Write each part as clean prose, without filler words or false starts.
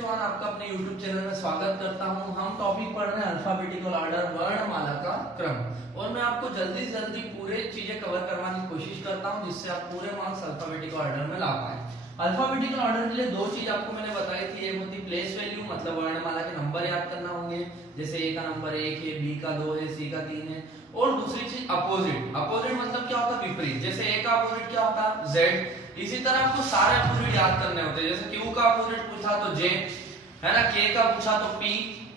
चौहान आपका अपने YouTube channel में स्वागत करता हूं। हम टॉपिक पढ़ रहे हैं अल्फाबेटिकल ऑर्डर, वर्णमाला का क्रम, और मैं आपको जल्दी से जल्दी पूरे चीजें कवर करवाने की कोशिश करता हूं जिससे आप पूरे मार्क्स अल्फाबेटिकल ऑर्डर में ला पाए। अल्फाबेटिकल ऑर्डर के लिए दो चीज आपको मैंने बताई थी, एक होती प्लेस वैल्यू, मतलब वर्णमाला के नंबर याद करना होंगे, जैसे ए का नंबर 1 है, बी का 2 है, सी का 3 है। और दूसरी चीज अपोजिट। अपोजिट मतलब क्या होता है? विपरीत। जैसे ए का अपोजिट क्या होता है? जेड। इसी तरह आपको सारे अपोजिट याद करने होते हैं, जैसे क्यू का अपोजिट पूछा तो जे, है ना, के का पूछा तो पी।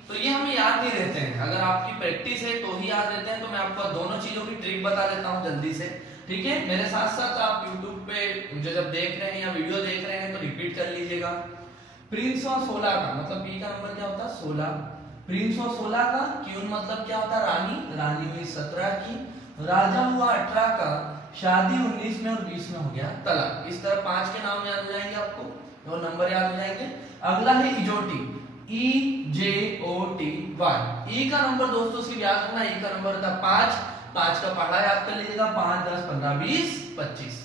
तो ये हमें याद नहीं रहते हैं, अगर आपकी प्रैक्टिस है तो ही याद रहते हैं। तो मैं आपको दोनों चीजों की ट्रिक बता देता हूं जल्दी से, ठीक है। मेरे साथ साथ आप YouTube पे मुझे जब देख रहे हैं या वीडियो देख रहे हैं तो रिपीट कर लीजिएगा। प्रिंस और 16 का मतलब पी का नंबर क्या होता है? 16। प्रिंस और 16 का क्यून मतलब क्या होता है? रानी। रानी हुई 17 की। राजा हुआ 18 का। शादी 19 में और 20 में हो गया तलाक। इस तरह 5 के नाम याद हो जाएंगे आपको और नंबर याद हो जाएंगे। अगला है इजोटी, EJOTY। ई का नंबर दोस्तों सिर्फ याद रखना, ई का नंबर होता है 5। 5 का पहाड़ा याद कर लीजिएगा, 5 10 15 20 25।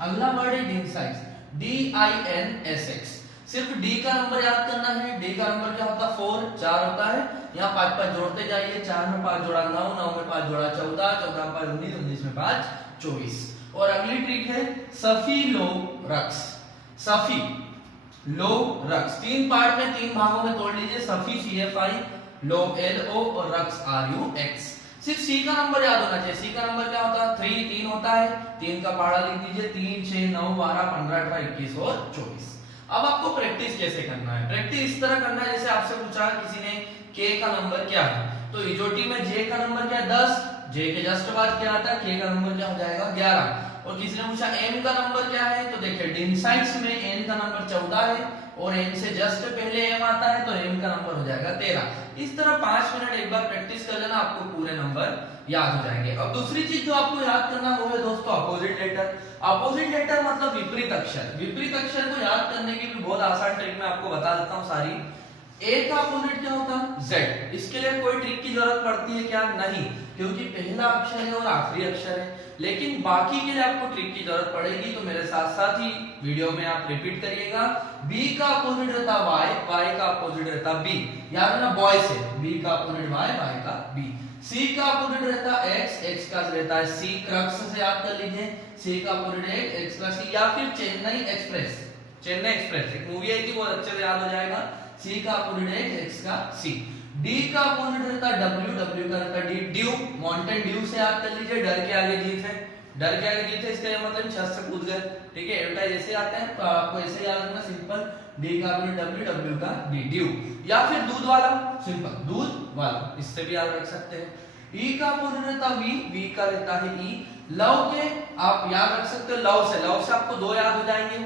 अगला वर्ड है डिनसाइज, DINSX। सिर्फ डी का नंबर याद करना है। डी का नंबर क्या होता है? 4, 4 होता है। यहाँ 5 5 जोड़ते जाइए, 4 में 5 जोड़ा 9, 9 में 5 जोड़ा 14, 14 में 5 19, 19 में 5 24। और अगली ट्रिक है सफी लो रक्स। सफी लो रक्स 3 पार्ट में 3 भागों में तोड़ लीजिए। सफी CFI, लो LO और रक्स RUX। सिर्फ सी का नंबर याद होना चाहिए। सी का नंबर क्या होता है? 3 होता है। 3 का पहाड़ा लिख दीजिए, 3 6 9 12 15 18 21 और 24। अब आपको प्रैक्टिस कैसे करना है? प्रैक्टिस इस तरह करना है, जैसे आपसे पूछा किसी ने के का नंबर क्या है, तो इजोटी में जे का नंबर क्या है? 10। जे के जस्ट बाद क्या आता है? के का नंबर क्या हो जाएगा? 11। और किसी ने पूछा एम का नंबर क्या है, तो देखिए डिनसाइड्स में एन का नंबर 14 है और एन से जस्ट पहले एम आता है तो एम का नंबर हो जाएगा 13। इस तरह 5 मिनट एक बार प्रैक्टिस कर लेना, आपको पूरे नंबर याद हो जाएंगे। अब दूसरी चीज जो आपको याद करना वो है दोस्तों अपोजिट लेटर। अपोजिट लेटर मतलब विपरीत अक्षर। विपरीत अक्षर को याद करने की भी बहुत आसान ट्रिक मैं आपको बता देता हूँ सारी। ए का अपोजिट क्या होता है? जेड। इसके लिए कोई ट्रिक की जरूरत पड़ती है क्या? नहीं, क्योंकि पहला अक्षर है और आखिरी अक्षर है। लेकिन बाकी के लिए आपको ट्रिक की जरूरत पड़ेगी, तो मेरे साथ साथ ही वीडियो में आप रिपीट करिएगा। बी का अपोजिट रहता वाई, वाई का अपोजिट रहता बी। याद रखना बॉय से बी का अपोजिट वाई, वाई का बी। सी का अपोजिट रहता एक्स, एक्स का रहता है सी। क्रक्स से याद कर लीजिए, सी का अपोजिट एक्स, एक्स का सी। या फिर चेन्नई एक्सप्रेस, चेन्नई एक्सप्रेस एक मूवी आई थी, बहुत अच्छे से याद हो जाएगा। सी का अपोजिट एक्स, एक्स का सी। डी का अपोजिट रहता डब्ल्यू, डब्ल्यू का रहता डी। ड्यू, माउंटेन ड्यू से याद कर लीजिए, डर के आगे जीत है। डर के आगे जीत है इसका मतलब छत से कूद गए, ठीक है। एडवर्टाइज ऐसे आते हैं तो आपको ऐसे याद रखना, सिंपल। डी का अपोजिट डब्ल्यू, डब्ल्यू का डी, ड्यू। या फिर दूध वाला, सिंपल दूध वाला, इससे भी याद रख सकते हैं। ई का अपोजिट रहता वी, वी का रहता है ई। लव के आप याद रख सकते हो लव से, लव से आपको 2 याद हो जाएंगे।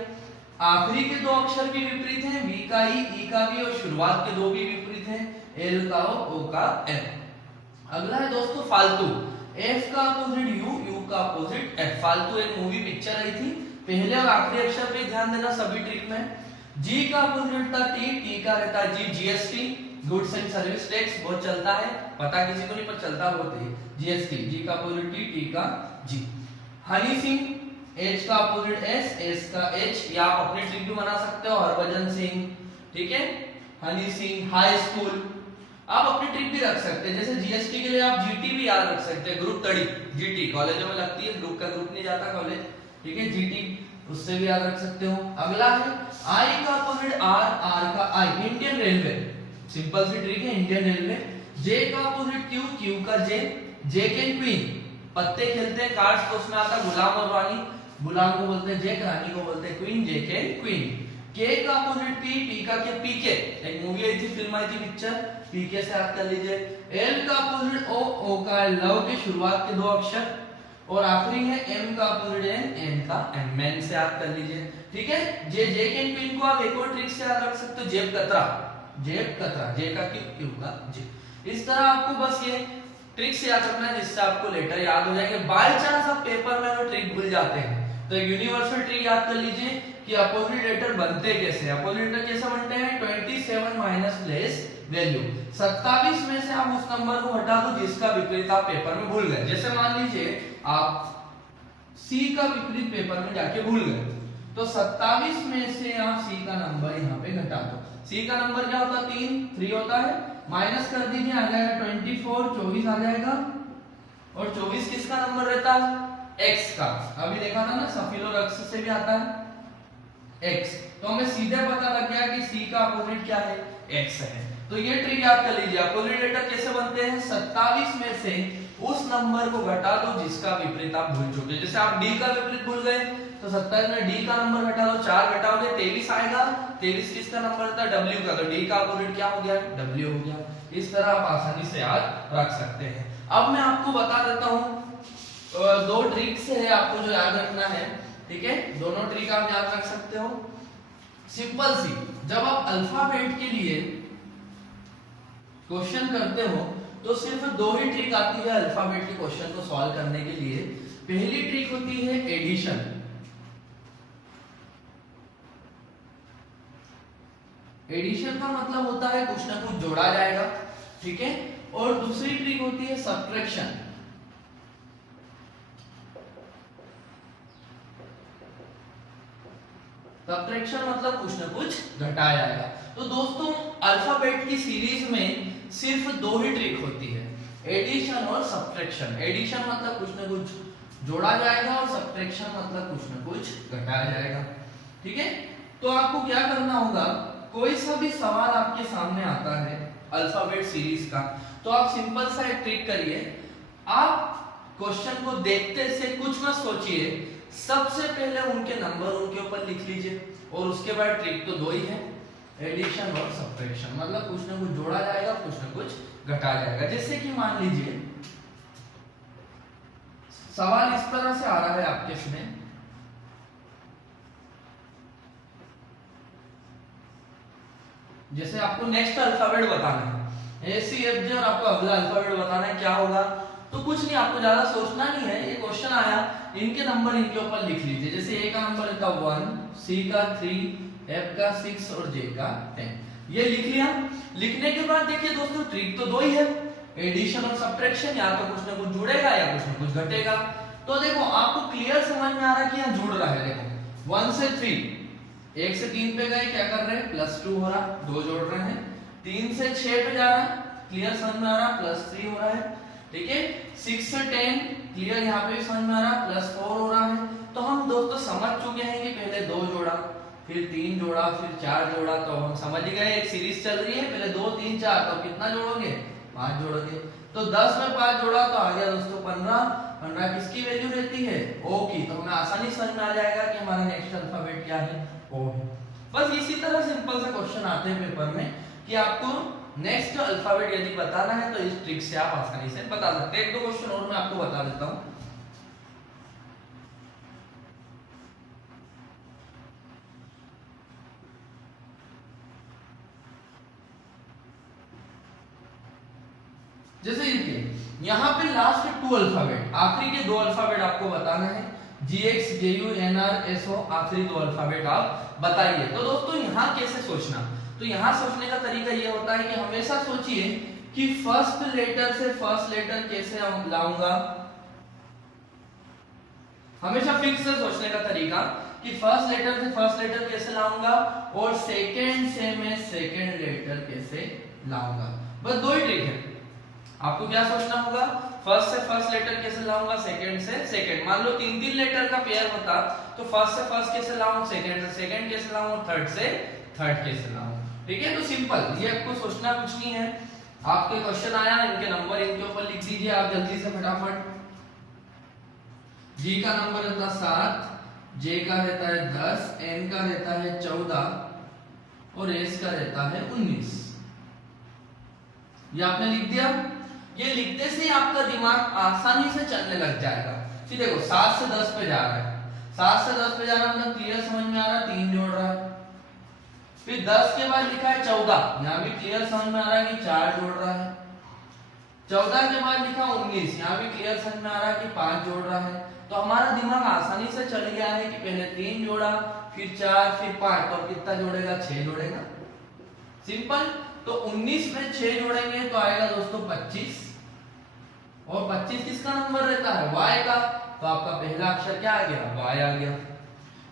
आखिरी के 2 अक्षर भी विपरीत हैं, वी का ई का वी, और शुरुआत के 2 भी विपरीत हैं, एल का ओ का एफ। अगला है दोस्तों फालतू। एफ का अपोजिट यू, यू का अपोजिट एफ। फालतू एक मूवी पिक्चर आई थी, पहले और आखिरी अक्षर पे ध्यान देना सभी ट्रिक में। जी का अपोजिट रहता टी, टी का रहता जी, GST, goods and service tax, बहुत चलता है, पता किसी को नहीं पर चलता बहुत है GST। जी का अपोजिट टी, टी का जी। हनी सिंह, एच का अपोजिट एस, एस का एच। या आप अपनी ट्रिक भी बना सकते हो, हरभजन सिंह, ठीक है, हनी सिंह। हाई स्कूल आप अपनी ट्रिक भी रख सकते हैं, जैसे GST के लिए आप GT भी याद रख सकते हैं, ग्रुप तड़ी, GT कॉलेजों में लगती है, ग्रुप का ग्रुप नहीं जाता कॉलेज, ठीक है, GT उससे भी याद रख सकते हो। अगला है आई का अपोजिट आर, आर का आई, इंडियन रेलवे, सिंपल सी ट्रिक है, इंडियन रेलवे। जे का अपोजिट क्यू, क्यू का जे, जे के क्वीन, पत्ते खेलते हैं कार्ड्स तो उसमें आता गुलाम और रानी, गुलाम को बोलते हैं जेक, रानी को बोलते हैं क्वीन, जे के क्वीन। के का अपोजिट पी, पी का के पीके, एक मूवी आई थी, फिल्म आई थी पिक्चर, पीके से याद कर लीजिए। एल का अपोजिट ओ, ओ का लव के शुरुआत के 2 अक्षर, और आखिरी है एम का अपोजिट एन, एन का एम, मैन से याद कर लीजिए, ठीक है। जे के क्वीन को आप एक और ट्रिक से याद रख सकते हो, जेब कतरा, जेब कतरा, जे का क्यू, क्यू का जे। इस तरह आपको बस ये ट्रिक से याद रखना है जिससे आपको लेटर याद हो जाएंगे। बाय चांस आप पेपर में वो ट्रिक भूल जाते हैं तो एक यूनिवर्सल ट्रिक याद कर लीजिए कि अपोजिट लेटर बनते कैसे। अपोजिट लेटर कैसे बनते हैं? 27 माइनस प्लेस वैल्यू, 27 में से आप उस नंबर को हटा दो जिसका विपरीत आप पेपर में भूल गए। जैसे मान लीजिए आप सी का विपरीत पेपर में जाके भूल गए, तो 27 में से आप सी का नंबर यहाँ पे घटा दो। सी का नंबर क्या होता है 3 होता है, माइनस कर दीजिए, आ जाएगा 24, 24 आ जाएगा। और 24 किसका नंबर रहता है? x का। अभी देखा था ना सफिलोरक्स से भी आता है x, तो हमें सीधे पता लग गया कि c का अपोजिट क्या है? x है। तो ये ट्रिक याद कर लीजिए। अपोजिट लेटर कैसे बनते हैं? 27 में से उस नंबर को घटा दो जिसका विपरीत आप भूल चुके। जैसे आप d का विपरीत भूल गए तो 27 में d का नंबर घटा दो, 4 घटाओगे 23 आएगा। 23 किसका नंबर था? w का, तो d का अपोजिट क्या हो गया? w हो गया। इस तरह आप आसानी से याद रख सकते हैं। अब मैं आपको बता देता हूं 2 ट्रिक्स है आपको जो याद रखना है, ठीक है? दोनों ट्रिक आप याद रख सकते हो। सिंपल सी, जब आप अल्फाबेट के लिए क्वेश्चन करते हो तो सिर्फ 2 ही ट्रिक आती है अल्फाबेट के क्वेश्चन को सॉल्व करने के लिए। पहली ट्रिक होती है एडिशन, एडिशन का मतलब होता है कुछ ना कुछ जोड़ा जाएगा, ठीक है? और दूसरी ट्रिक होती है सब्ट्रैक्शन। सब्ट्रैक्शन मतलब कुछ ना कुछ घटाया जाएगा। तो दोस्तों अल्फाबेट की सीरीज में सिर्फ 2 ही ट्रिक होती है, एडिशन और सब्ट्रैक्शन। एडिशन मतलब कुछ ना कुछ जोड़ा जाएगा और सब्ट्रैक्शन मतलब कुछ ना कुछ घटाया जाएगा, ठीक है? तो आपको क्या करना होगा, कोई सा भी सवाल आपके सामने आता है अल्फाबेट सीरीज का, तो आप सिंपल सा एक ट्रिक करिए। आप क्वेश्चन को देखते से कुछ मत सोचिए, सबसे पहले उनके नंबर उनके ऊपर लिख लीजिए और उसके बाद ट्रिक तो 2 ही है, एडिशन और सब्ट्रैक्शन। मतलब कुछ ना कुछ जोड़ा जाएगा, कुछ ना कुछ घटाया जाएगा। जैसे कि मान लीजिए सवाल इस तरह से आ रहा है आपके इसमें, जैसे आपको नेक्स्ट अल्फाबेट बताना है, ए सी एफ जी, और आपको अगला अल्फाबेट बताना है, क्या होगा? तो कुछ नहीं, आपको ज्यादा सोचना नहीं है। ये क्वेश्चन आया, इनके नंबर इनके ऊपर लिख लीजिए। जैसे ए का नंबर था 1, सी का 3, एफ का 6 और जे का 10। ये लिख लिया। लिखने के बाद देखिए दोस्तों ट्रिक तो 2 ही है, एडिशन और सब्ट्रैक्शन। या तो कुछ ना कुछ जुड़ेगा या कुछ ना कुछ घटेगा। तो देखो आपको क्लियर समझ में आ रहा है कि यहाँ जुड़ रहा है। देखो 1 से 3, 1 से 3 पे गए, क्या कर रहे हैं? +2 हो रहा, 2 जोड़ रहे हैं। 3 से 6 पे जा रहा है, क्लियर समझ में आ रहा, +3 हो रहा है, ठीक है? 6 से 10 क्लियर, यहाँ पे भी समझ में आ रहा, +4 हो रहा है। तो हम दोस्तों समझ चुके हैं कि पहले 2 जोड़ा, फिर 3 जोड़ा, फिर 4 जोड़ा, तो हम समझ गए एक सीरीज चल रही है। पहले 2 3 4, तो कितना जोड़ोगे? 5 जोड़ोगे। तो 10 में 5 जोड़ा तो आ गया दोस्तों 15। 15 किसकी वैल्यू रहती है? ओ की। तो हमें आसानी समझ में आ जाएगा कि हमारा नेक्स्ट अल्फाबेट क्या है? ओ है। बस इसी तरह सिंपल से क्वेश्चन आते हैं पेपर में कि आपको नेक्स्ट अल्फाबेट यदि बताना है तो इस ट्रिक से आप आसानी से बता सकते हैं। 1-2 क्वेश्चन और मैं आपको बता देता हूं। जैसे देखिए यहाँ पे लास्ट 2 अल्फाबेट, आखिरी के 2 अल्फाबेट आपको बताना है, GX, JU, NR, SO, आखिरी 2 अल्फाबेट आप बताइए। तो दोस्तों यहाँ कैसे सोचना? तो यहाँ सोचने का तरीका ये होता है कि हमेशा सोचिए कि फर्स्ट लेटर से फर्स्ट लेटर कैसे लाऊंगा। हमेशा फिक्स से सोचने का तरीका कि फर्स्ट लेटर से फर्स्ट लेटर कैसे लाऊंगा और सेकंड से मैं सेकंड लेटर कैसे लाऊंगा। बस 2 ही ट्रिक है। आपको क्या सोचना होगा? फर्स्ट से फर्स्ट लेटर कैसे लाऊंगा, सेकंड से सेकंड। मान लो 3-3 लेटर का पेयर होता तो फर्स्ट से फर्स्ट कैसे लाऊं, सेकंड से सेकंड कैसे लाऊं, थर्ड से थर्ड कैसे लाऊं। ठीक है, तो सिंपल, ये आपको सोचना कुछ नहीं है। आपके क्वेश्चन आया, इनके नंबर इनके ऊपर लिख दीजिए आप जल्दी से फटाफट। जी का नंबर रहता 7, जे का रहता है 10, एन का रहता है 14 और एस का रहता है 19। ये आपने लिख दिया। ये लिखते से ही आपका दिमाग आसानी से चलने लग जाएगा। फिर देखो 7 से 10 पे जा रहा है, 7 से 10 पे जा रहा है मतलब क्लियर समझ में आ रहा है, 3 जोड़ रहा है। फिर 10 के बाद लिखा है 14, यहाँ भी क्लियर समझ में आ रहा है कि 4 जोड़ रहा है। 14 के बाद लिखा 19, यहाँ भी क्लियर समझ में आ रहा है कि 5 जोड़ रहा है। तो हमारा दिमाग आसानी से चल गया है कि पहले 3 जोड़ा, फिर 4, फिर 5, तो कितना जोड़ेगा? 6 जोड़ेगा। सिंपल। तो 19 में 6 जोड़ेंगे तो आएगा दोस्तों 25, और 25 किसका नंबर रहता है? y का। तो आपका पहला अक्षर क्या आ गया? y आ गया।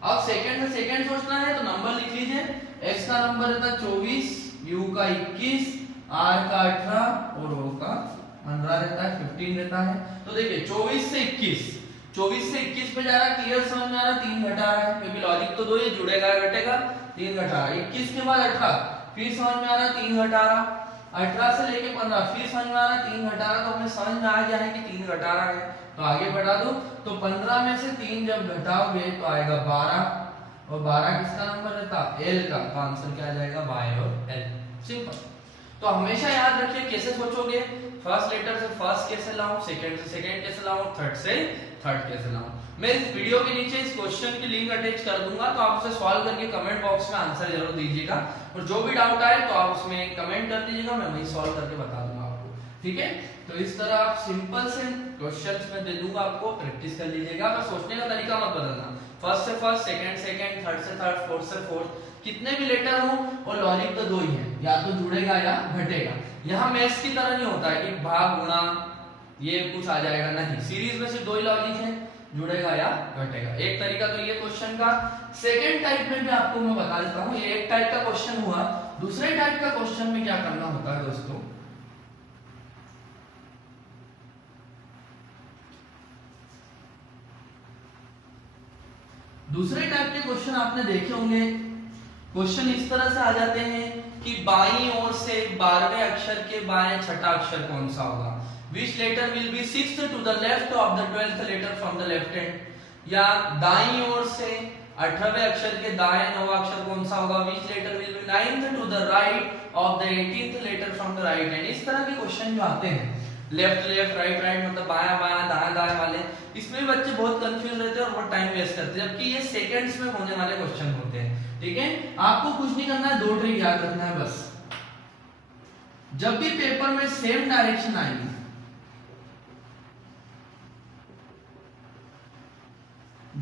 अब सेकंड से सेकंड सोचना है तो नंबर लिख लीजिए। x का नंबर रहता है 24, u का 21, r का 18 और o का 15 रहता है, 15 रहता है। तो देखिए 24 से 21 पे जा रहा है, क्लियर समझ में आ रहा है, 3 घटा रहा है क्योंकि लॉजिक तो दो ही, जुड़ेगा घटेगा, 3 घटा रहा है। 21 के बाद 18 फिर समझ में आ रहा है 3 घटा रहा, 18 से लेके 15 फिर समझ में आ रहा है 3 घटा रहा, तो हमें समझ में आ गया है कि 3 घटा रहा है। तो आगे बढ़ा दो, तो 15 में से 3 जब घटाओगे तो आएगा 12, और 12 किसका नंबर रहता है, l का, तो आंसर क्या आ जाएगा, y और l। सिंपल। तो हमेशा याद रखिए कैसे सोचोगे, फर्स्ट लेटर से फर्स्ट कैसे लाऊं, सेकंड से सेकंड कैसे लाऊं, थर्ड से थर्ड कैसे लाऊं। मैं इस वीडियो के नीचे इस क्वेश्चन की लिंक अटैच कर दूंगा, तो आप उसे सॉल्व करके कमेंट बॉक्स में आंसर जरूर दीजिएगा, और जो भी डाउट आए तो आप उसमें कमेंट कर दीजिएगा, मैं वही सॉल्व करके बता दूंगा आपको। ठीक है, तो इस तरह आप सिंपल से क्वेश्चंस में दे दूंगा आपको, प्रैक्टिस कर लीजिएगा, बस सोचने का तरीका मत बदलना। फर्स्ट से फर्स्ट, सेकंड सेकंड, थर्ड से थर्ड, फोर्थ से फोर्थ, कितने भी लेटर हो और लॉजिक तो दो ही है, या तो जुड़ेगा या घटेगा। यहाँ मैथ्स की तरह नहीं होता है कि भाग गुणा ये कुछ आ जाएगा, नहीं, सीरीज में सिर्फ दो ही लॉजिक है, जुड़ेगा या घटेगा। एक तरीका तो ये क्वेश्चन का। सेकंड टाइप में भी आपको मैं बता देता हूँ, ये एक टाइप का क्वेश्चन हुआ, दूसरे टाइप का क्वेश्चन में क्या करना होता है दोस्तों, दूसरे टाइप के क्वेश्चन आपने देखे होंगे। क्वेश्चन इस तरह से आ जाते हैं कि बाईं ओर से 12वें अक्षर के बाएं छठा अक्षर कौन सा होगा, which letter will be sixth to the left of the 12th letter from the left hand, या दाईं ओर से 18वें अक्षर के दाएं 9वां अक्षर कौन सा होगा, which letter will be 9th to the right of the 18th letter from the right hand। इस तरह के क्वेश्चन जो आते हैं, लेफ्ट लेफ्ट राइट राइट मतलब बायां बायां दायां दायां वाले, इसमें भी बच्चे बहुत कंफ्यूज रहते हैं और बहुत टाइम वेस्ट करते हैं, जबकि ये सेकंड्स में होने वाले क्वेश्चन होते हैं। ठीक है, आपको कुछ नहीं करना है, दो ट्रिक याद रखना है बस। जब भी पेपर में सेम डायरेक्शन आएगी,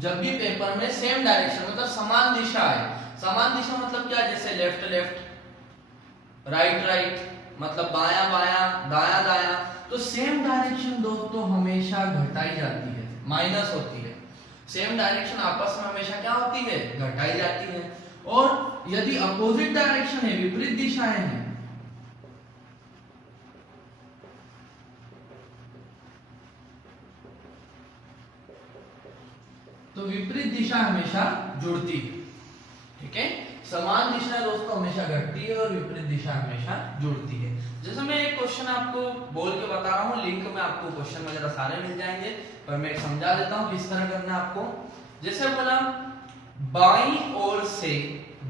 जब भी पेपर में सेम डायरेक्शन मतलब समान दिशा है, समान दिशा मतलब क्या, जैसे लेफ्ट लेफ्ट राइट राइट मतलब बायां बायां दायां दायां, तो सेम डायरेक्शन दोस्तों हमेशा घटाई जाती है, माइनस होती है। सेम डायरेक्शन आपस में हमेशा क्या होती है, घटाई जाती है। और यदि अपोजिट डायरेक्शन है, विपरीत दिशाएं हैं, तो विपरीत दिशा हमेशा जुड़ती है। ठीक है, समान दिशा दोस्तों हमेशा घटती है और विपरीत दिशा हमेशा जुड़ती है। जैसे मैं एक क्वेश्चन आपको बोल के बता रहा हूँ, लिंक में आपको क्वेश्चन वगैरह सारे मिल जाएंगे, पर मैं समझा देता हूँ किस तरह करना है आपको। जैसे बोला, बाईं ओर से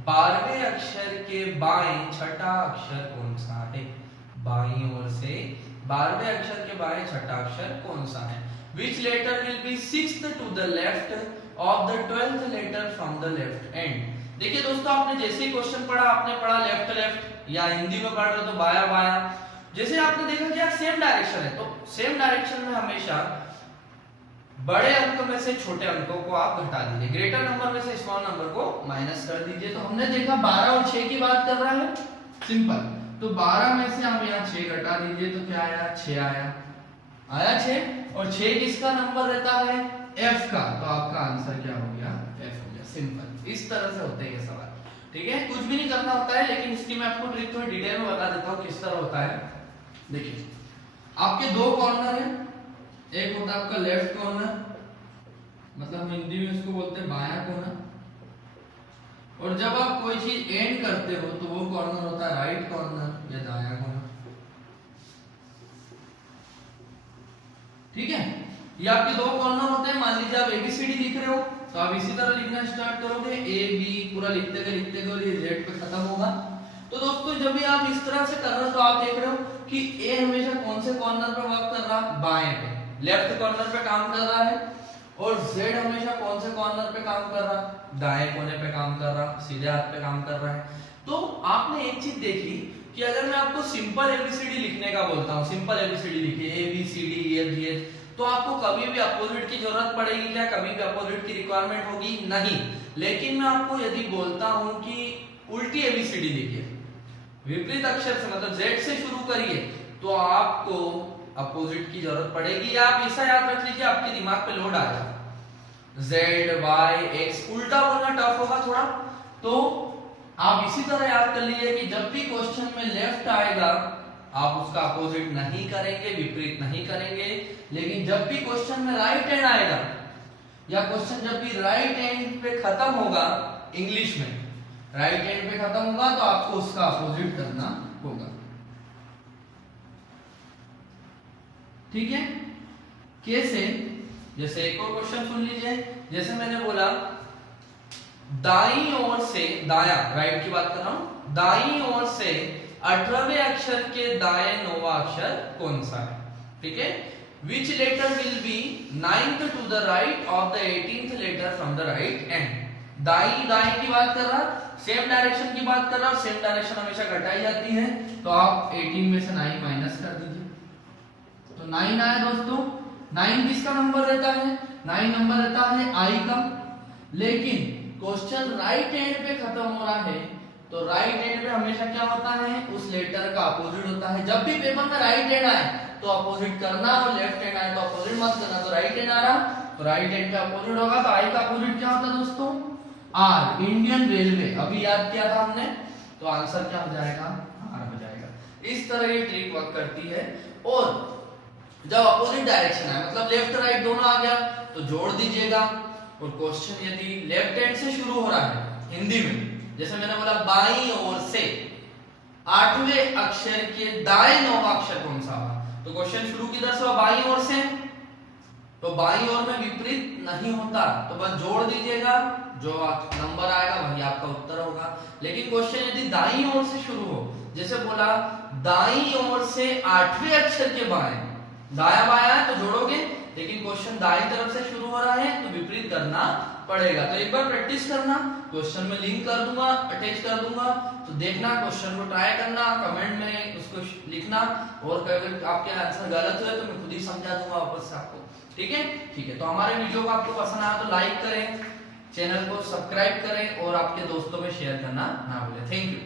12वें अक्षर के बाएं छठा अक्षर कौन सा है, बाईं ओर से 12वें अक्षर के बाएं छठा अक्षर कौन सा है, which letter will be sixth to the left of the 12th letter from the left end। देखिए दोस्तों, आपने जैसे ही क्वेश्चन पढ़ा, आपने पढ़ा लेफ्ट लेफ्ट, या हिंदी में पढ़ रहे हो तो बाया बाया, जैसे आपने देखा कि सेम डायरेक्शन है, तो सेम डायरेक्शन में हमेशा बड़े अंक में से छोटे अंकों को आप घटा दीजिए, ग्रेटर नंबर में से स्मॉल नंबर को माइनस कर दीजिए। तो हमने देखा 12 और 6 की बात कर रहा है, सिंपल, तो 12 में से आप यहाँ 6 घटा दीजिए, तो क्या आया, 6 आया 6, और 6 किसका नंबर रहता है, f का, तो आपका आंसर क्या हो गया, f हो गया। सिंपल, इस तरह से होते हैं ये सवाल। ठीक है, कुछ भी नहीं करना होता है, लेकिन इसकी मैं आपको ट्रिक थोड़ी डिटेल में बता देता हूँ किस तरह होता है। देखिए, आपके दो कॉर्नर है, एक होता है आपका लेफ्ट कॉर्नर, मतलब हिंदी में इसको बोलते हैं बायां कॉर्नर, और जब आप कोई चीज एंड करते हो तो वो कॉर्नर होता है राइट कॉर्नर या दायां कॉर्नर। ठीक है, ये आपके दो कॉर्नर होते हैं। मान लीजिए आप एबीसीडी लिख रहे हो, तो आप इसी तरह लिखना स्टार्ट करोगे, ए बी पूरा लिखते गए और ये जेड पे खत्म होगा। तो दोस्तों, जब भी आप इस तरह से कर रहे हो, तो आप देख रहे हो कि ए हमेशा कौन से कॉर्नर पे वर्क कर रहा है, बाएं पे, लेफ्ट कॉर्नर पे काम कर रहा है, और जेड हमेशा कौन से कॉर्नर पे काम कर रहा है, दाएं कोने पे काम कर रहा है, सीधे हाथ पे काम कर रहा है। तो आपने एक चीज देखी कि अगर मैं आपको सिंपल एबीसीडी लिखने का बोलता हूँ, सिंपल एबीसीडी लिखिए, A B C D E F G H, तो आपको कभी भी अपोजिट की जरूरत पड़ेगी क्या, कभी भी अपोजिट की रिक्वायरमेंट होगी नहीं। लेकिन मैं आपको यदि बोलता हूं कि उल्टी एबीसीडी लिखिए, विपरीत अक्षर से मतलब जेड से शुरू करिए, तो आपको अपोजिट की जरूरत पड़ेगी। या आप ऐसा याद रख लीजिए, आपके दिमाग पे लोड आएगा, Z Y X, उल्टा बोलना टफ होगा थोड़ा, तो आप इसी तरह याद कर लीजिए कि जब भी क्वेश्चन में लेफ्ट आएगा आप उसका अपोजिट नहीं करेंगे, विपरीत नहीं करेंगे, लेकिन जब भी क्वेश्चन में राइट हैंड आएगा या क्वेश्चन जब भी राइट हैंड पे खत्म होगा, इंग्लिश में राइट हैंड पे खत्म होगा तो आपको उसका अपोजिट करना होगा। ठीक है, कैसे? जैसे एक और क्वेश्चन सुन लीजिए, जैसे मैंने बोला दाईं ओर से, दाया राइट की बात कर रहा हूं, दाईं ओर से 18वें अक्षर के दाएं 9वां अक्षर कौन सा है? ठीक है, which letter will be 9th to the right of the 18th letter from the right end? दाई दाएं की बात कर रहा, सेम डायरेक्शन की बात कर रहा, सेम डायरेक्शन हमेशा घटाई जाती है, तो आप 18 में से 9 माइनस कर दीजिए, तो 9 आया दोस्तों। 9 किसका नंबर रहता है? 9 नंबर रहता है आई का, लेकिन क्वेश्चन राइट हैंड पे खत्म हो रहा है, तो राइट हैंड पे हमेशा क्या होता है? उस लेटर का अपोजिट होता है। जब भी पेपर में राइट हैंड आए तो अपोजिट करना, और लेफ्ट हैंड आए तो अपोजिट मत करना। तो राइट हैंड आ रहा तो राइट हैंड पे अपोजिट होगा, तो आई का अपोजिट क्या होता है दोस्तों? R, Indian railway. अभी याद किया था हमने, तो आंसर क्या हो जाएगा? आर हो जाएगा। इस तरह ये ट्रिक वर्क करती है। और जब अपोजिट डायरेक्शन है, मतलब लेफ्ट राइट दोनों आ गया, तो जोड़ दीजिएगा। और क्वेश्चन यदि लेफ्ट हैंड से शुरू हो रहा है, हिंदी में जैसे मैंने बोला बाईं ओर से 8वें अक्षर के दाएं 9वां अक्षर कौन सा होगा, तो क्वेश्चन शुरू किधर से हुआ? बाईं ओर से, तो बाईं ओर में विपरीत नहीं होता, तो बस जोड़ दीजिएगा, जो नंबर आएगा वही आपका उत्तर होगा। लेकिन क्वेश्चन यदि दाईं ओर से शुरू हो, जैसे बोला दाईं ओर से 8वें अक्षर के बाएं, दाया बाया है तो जोड़ोगे, लेकिन क्वेश्चन दाईं तरफ से शुरू हो रहा है तो विपरीत करना पड़ेगा। तो एक बार प्रैक्टिस करना, क्वेश्चन में लिंक कर दूंगा, अटैच कर दूंगा, तो देखना, क्वेश्चन को ट्राई करना, कमेंट में उसको लिखना, और अगर आपके आंसर गलत हुए तो मैं खुद ही समझा दूंगा वापस से आपको। ठीक है, ठीक है। तो हमारे वीडियो को आपको पसंद आया तो लाइक करें, चैनल को सब्सक्राइब करें और आपके दोस्तों में शेयर करना ना भूलें। Thank you.